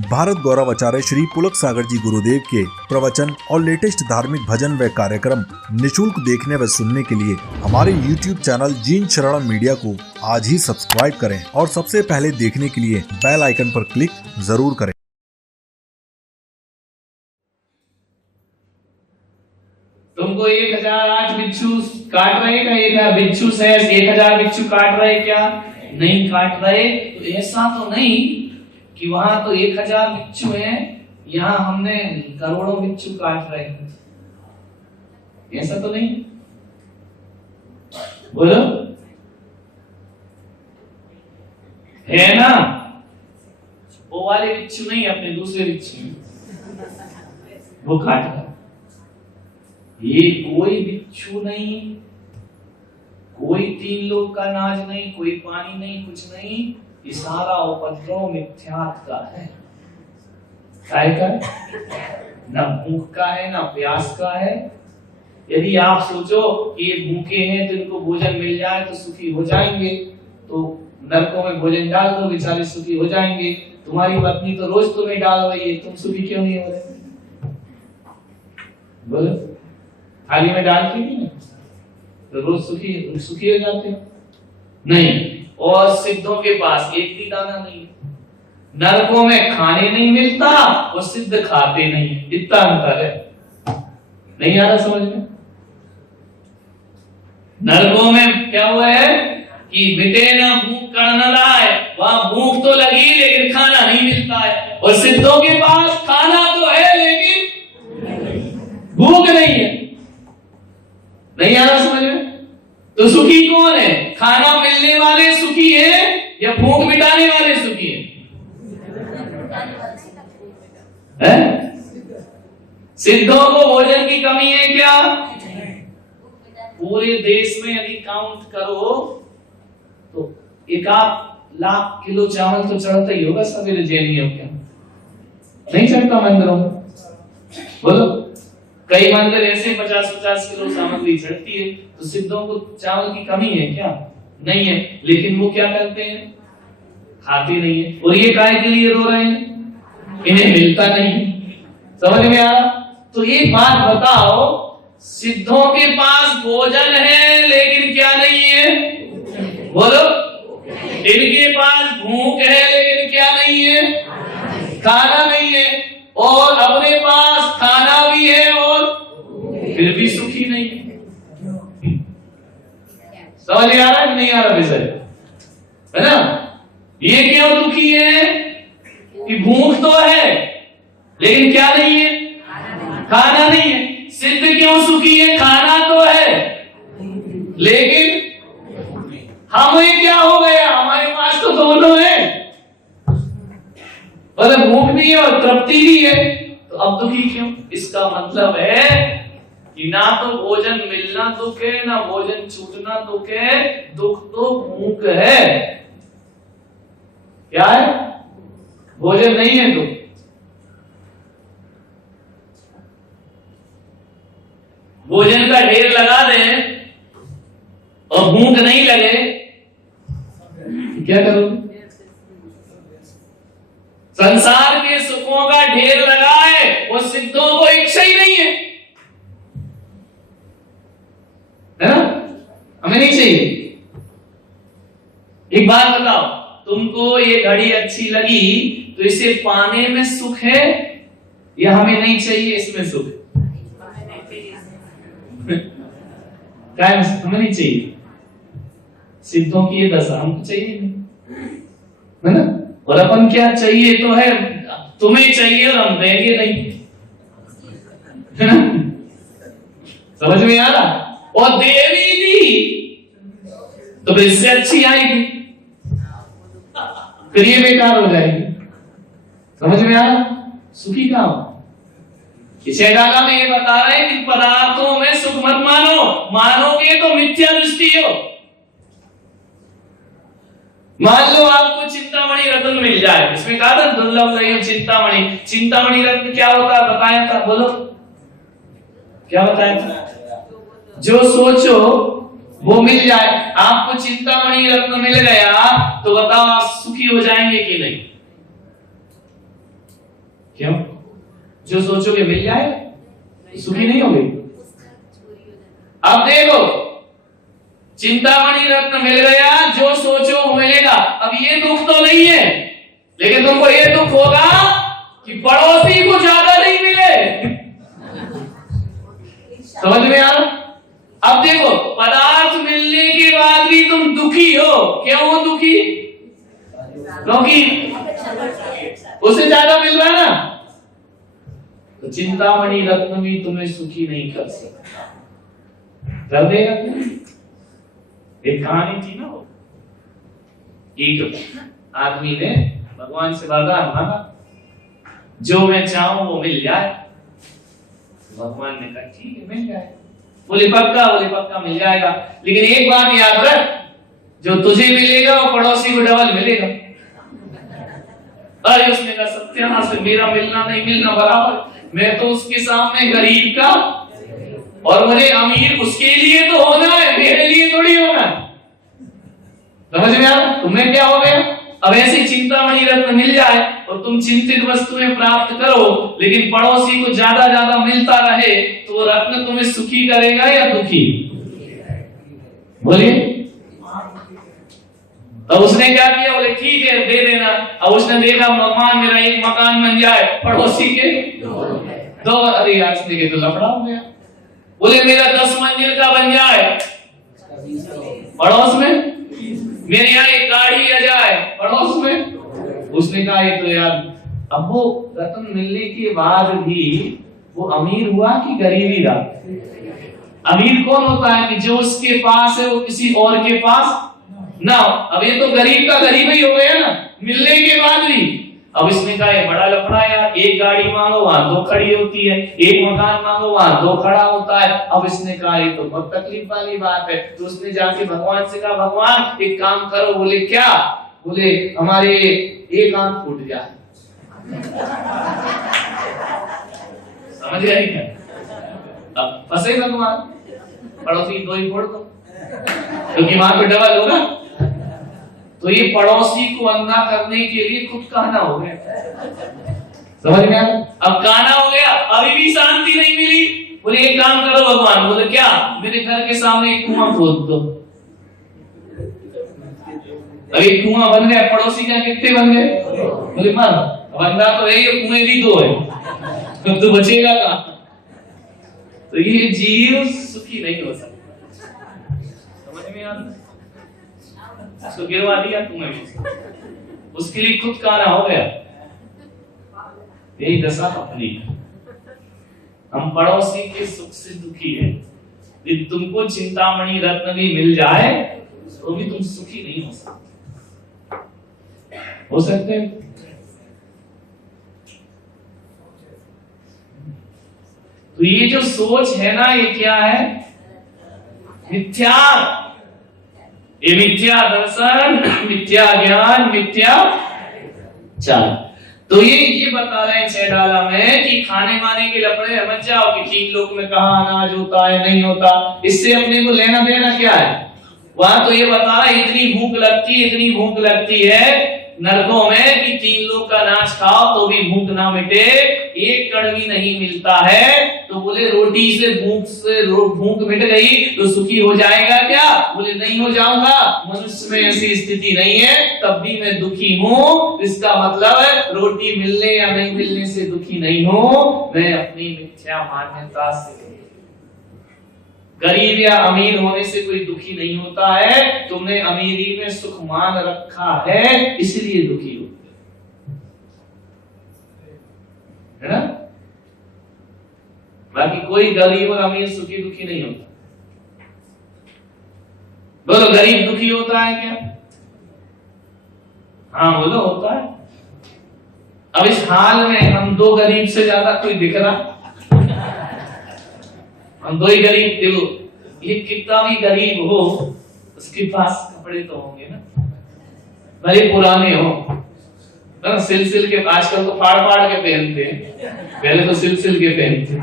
भारत गौरव आचार्य श्री पुलक सागर जी गुरुदेव के प्रवचन और लेटेस्ट धार्मिक भजन व कार्यक्रम निशुल्क देखने व सुनने के लिए हमारे YouTube चैनल जीन शरण मीडिया को आज ही सब्सक्राइब करें और सबसे पहले देखने के लिए बेल आइकन पर क्लिक जरूर करें। तुमको 1008 बिच्छू काट रहे का? 1000 बिच्छू से 1000 बिच्छू काट रहे क्या? नहीं काट रहे। तो ऐसा तो नहीं कि वहां तो 1000 बिच्छू हैं, यहाँ हमने करोड़ों बिच्छू काट रहे हैं, ऐसा तो नहीं। बोलो है ना? वो वाले बिच्छू नहीं, अपने दूसरे बिच्छू वो काट रहे। ये कोई बिच्छू नहीं, कोई 3 लोग का नाज नहीं, कोई पानी नहीं, कुछ नहीं। ये सारा उपद्रव मिथ्यात्व का है। काय का? ना भूख का है, ना प्यास का है। यदि आप सोचो कि ये भूखे हैं तो इनको भोजन मिल जाए तो सुखी हो जाएंगे, तो नरकों में भोजन डाल दो, बेचारे सुखी हो जाएंगे। तुम्हारी पत्नी तो रोज तुम्हें डाल रही है, तुम सुखी क्यों नहीं हो रहे? बोलो, थाली में डाल के नहीं तो रोज सुखी हो जाते हो? नहीं। और सिद्धों के पास एक भी दाना नहीं, नरकों में खाने नहीं मिलता और सिद्ध खाते नहीं, इतना अंतर है। नहीं आ रहा समझ में? नरकों में क्या हुआ है कि मिटे ना भूख कर्ण लाए, वहां भूख तो लगी लेकिन खाना नहीं मिलता है। और सिद्धों के पास खाना तो है लेकिन भूख नहीं है। नहीं आ रहा समझ में? तो सुखी कौन है? खाना मिलने वाले सुखी हैं या भूख मिटाने वाले सुखी हैं? सिद्धों को भोजन की कमी है क्या? पूरे देश में यदि काउंट करो तो 1,00,000 किलो चावल तो चढ़ता ही होगा सवेरे जैनियों क्या? नहीं चढ़ता मंदिरों में? बोलो, कई मंदिर ऐसे 50-50 किलो सामग्री चढ़ती है। तो सिद्धों को चावल की कमी है क्या? नहीं है, लेकिन वो क्या करते हैं? खाते नहीं है। और ये काय के लिए रो रहे हैं? इन्हें मिलता नहीं। समझ में आ रहा? तो एक बात बताओ, सिद्धों के पास भोजन है लेकिन क्या नहीं है? बोलो, इनके पास भूख है लेकिन क्या नहीं है? खाना नहीं है। और अपने पास खाना भी है और फिर भी सुखी नहीं है। समझ आ रहा है कि नहीं आ रहा विषय? है ना? ये क्यों दुखी है कि भूख तो है लेकिन क्या नहीं है? खाना नहीं है। सिद्ध क्यों सुखी है? खाना तो है लेकिन हमें क्या हो गया? हमारे पास तो दोनों है, मतलब भूख भी है और तृप्ति भी है, तो अब दुखी क्यों? इसका मतलब है कि ना तो भोजन मिलना दुख है, ना भोजन छूटना दुख है, दुख तो भूख है। क्या है? भोजन नहीं है दुख। भोजन का ढेर लगा दें और भूख नहीं लगे, क्या करोगे? संसार के सुखों का ढेर लगाए और सिद्धों को इच्छा ही नहीं है ना? हमें नहीं चाहिए। एक बात बताओ, तुमको ये घड़ी अच्छी लगी तो इसे पाने में सुख है या हमें नहीं चाहिए इसमें सुख? क्या हमें नहीं चाहिए? सिद्धों की ये दशा हमको चाहिए नहीं, है ना? और अपन क्या चाहिए तो है, तुम्हें चाहिए और हम देंगे नहीं, है ना? समझ में आ रहा? और देवी दी तो फिर इससे अच्छी आएगी, फिर ये बेकार हो जाएगी। समझ में आ रहा? सुखी कहां हो? डाला में ये बता रहे हैं कि पदार्थों में सुख मत मानो, मानोगे तो मिथ्या दृष्टि हो। मान लो आपको चिंतामणि रत्न मिल जाए, इसमें कहा था दुर्लभ नहीं चिंतामणि। चिंतामणि रत्न क्या होता है बताया था? बोलो, क्या बताया था? जो सोचो वो मिल जाए। आपको चिंतामणि रत्न मिल गया तो बताओ आप सुखी हो जाएंगे कि नहीं? क्यों? जो सोचोगे मिल जाए, सुखी नहीं होगे। अब देखो, चिंतामणि रत्न मिल गया, जो सोचो वो मिलेगा। अब ये दुख तो नहीं है, लेकिन तुमको ये दुख होगा कि पड़ोसी को ज्यादा नहीं मिले। समझ में आ रहा? अब देखो, पदार्थ मिलने के बाद भी तुम दुखी हो। क्यों हो दुखी? क्योंकि उसे ज्यादा मिल रहा ना। तो चिंतामणि रत्न भी तुम्हें सुखी नहीं कर सकता। कर देगा? एक कहानी थी ना, वो एक आदमी ने भगवान से वरदान मांगा, जो मैं चाहूं वो मिल जाए। भगवान ने कहा ठीक है मिल जाए। बोले पक्का मिल जाएगा, लेकिन एक बात याद रख, जो तुझे मिलेगा वो पड़ोसी को डबल मिलेगा। अरे उसने कहा सत्यानाश, मेरा मिलना नहीं मिलना बराबर, मैं तो उसके सामने गरीब का, और मुझे अमीर उसके लिए तो होना है, मेरे लिए थोड़ी होना है। समझ में आ? तुम्हें क्या हो गया? अब ऐसी चिंतामणि रत्न मिल जाए और तुम चिंतित वस्तुएं प्राप्त करो, लेकिन पड़ोसी को ज्यादा ज्यादा मिलता रहे, तो वो रत्न तुम्हें सुखी करेगा या दुखी? बोलिए। अब उसने क्या किया? बोले ठीक है दे देना। अब उसने देखा भगवान मेरा एक मकान बन जाए, पड़ोसी के दो। अरे यार के तो लफड़ा हो गया। बोले मेरा 10 मंजिल का बन जाए, पड़ोस में। मेरे यहाँ एक गाड़ी आ जाए, पड़ोस में। उसने कहा ये तो यार, अब वो रत्न मिलने के बाद भी वो अमीर हुआ कि गरीब ही रहा? अमीर कौन होता है कि जो उसके पास है वो किसी और के पास ना। अब ये तो गरीब का गरीब ही हो गया ना, मिलने के बाद भी। अब इसने कहा ये बड़ा लफड़ा यार, एक गाड़ी मांगो वहां 2 खड़ी होती है, एक मकान मांगो वहां 2 खड़ा होता है। अब इसने कहा ये तो बहुत तकलीफ वाली बात है। तो उसने जाके भगवान से कहा भगवान एक काम करो। बोले क्या? बोले हमारे एक आंख फूट जाए। समझ गए क्या? अब फंसे भगवान, पड़ोसी 2 ही फोड़ दो, क्योंकि वहां पे डबल होगा। तो ये पड़ोसी को अंधा करने के लिए खुद कहना हो गया। समझ में आ? अब कहना हो गया, अभी भी शांति नहीं मिली। बोले एक काम करो भगवान। बोले क्या? मेरे घर के सामने एक कुआं खोद दो। अब एक कुआं बन गया, पड़ोसी क्या कितने बन गए? बोले मर, अब अंधा तो है, ये कुएं भी 2 है, तो बचेगा कहां? तो ये जीव सुखी नहीं हो सकता। समझ में आ रहा? उसको गिरवा दिया तुम्हें, उसके लिए खुद कहना हो गया। यही दशा अपनी। हम पड़ोसी के सुख से दुखी है। यदि तुमको चिंतामणि रत्न भी मिल जाए तो भी तुम सुखी नहीं हो सकते। हो सकते हैं? तो ये जो सोच है ना, ये क्या है? मिथ्या। ये मिथ्या दर्शन, मिथ्या ज्ञान, मिथ्या चाल। तो ये बता रहे हैं छैडाला में कि खाने वाने के लफड़े मत जाओ कि 3 लोक में कहाँ अनाज होता है नहीं होता, इससे अपने को लेना देना क्या है? वहां तो ये बता रहा है इतनी भूख लगती है नरकों में कि 3 लोक का अनाज खाओ तो भी भूख ना मिटे, एक कण भी नहीं मिलता है। तो बोले रोटी से भूख मिट गई तो सुखी हो जाएगा क्या? बोले नहीं हो जाऊंगा, मनुष्य में ऐसी स्थिति नहीं है, तब भी मैं दुखी हूँ। इसका मतलब है रोटी मिलने या नहीं मिलने से दुखी नहीं हूँ, मैं अपनी मिथ्या मान्यता से। गरीब या अमीर होने से कोई दुखी नहीं होता है, तुमने अमीरी में सुख मान रखा है इसलिए दुखी हो, है ना? बाकी कोई गरीब और अमीर सुखी दुखी नहीं होता। बोलो गरीब दुखी होता है क्या? हाँ बोलो होता है। अब इस हाल में हम 2 गरीब से ज्यादा कोई दिख रहा? हम 2 ही गरीब। देखो ये कितना भी गरीब हो उसके पास कपड़े तो होंगे ना, भले पुराने हो ना, सिल के। आजकल तो फाड़ के पहनते हैं, पहले तो सिल के पहनते थे।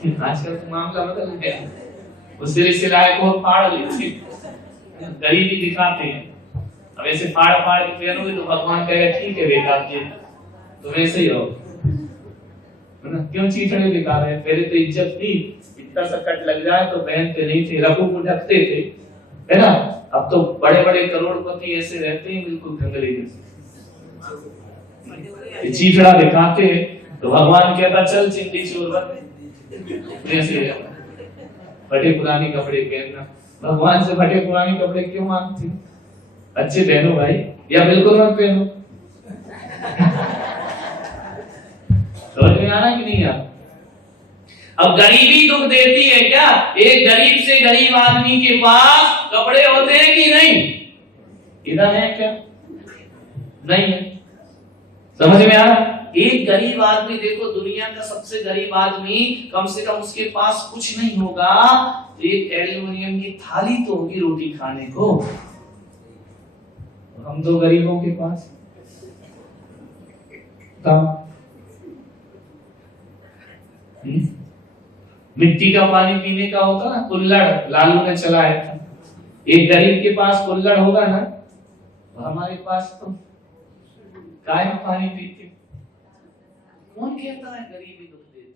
आजकल तो मामला बदल गया, वो सिलाए को फाड़ लेते, गरीबी दिखाते हैं। अब ऐसे फाड़ के पहनोगे तो भगवान कहेगा ठीक है बेटा तुम ऐसे ही रहो। है ना? क्यों चीथड़े दिखा रहे हैं? पहले तो इज्जत थी, इतना सा कट लग जाए तो पहनते नहीं थे, रघु को ढकते थे, है ना? अब तो बड़े बड़े करोड़पति ऐसे रहते हैं बिल्कुल ढंगले जैसे, चीथड़ा दिखाते तो भगवान कहता चल चिंदी चोर बन, ऐसे फटे पुराने कपड़े पहनना। भगवान से फटे पुराने कपड़े क्यों मांगते? अच्छे पहनो भाई, या बिल्कुल मत पहनो। समझ में आना कि नहीं यार? अब गरीबी दुख देती है क्या? एक गरीब से गरीब आदमी के पास कपड़े होते हैं कि नहीं? इधर है क्या? नहीं है। समझ में आ रहा? एक गरीब आदमी, देखो दुनिया का सबसे गरीब आदमी, कम से कम उसके पास कुछ नहीं होगा, एक एल्यूमिनियम की थाली तो होगी रोटी खाने को। हम तो गरीबों के पास मिट्टी का पानी पीने का होता ना, कुल्हड़ लालू ने चलाया था। एक गरीब के पास कुल्हड़ होगा ना, हमारे पास तो काय में पानी पीते। कौन कहता है गरीबी दुख देती?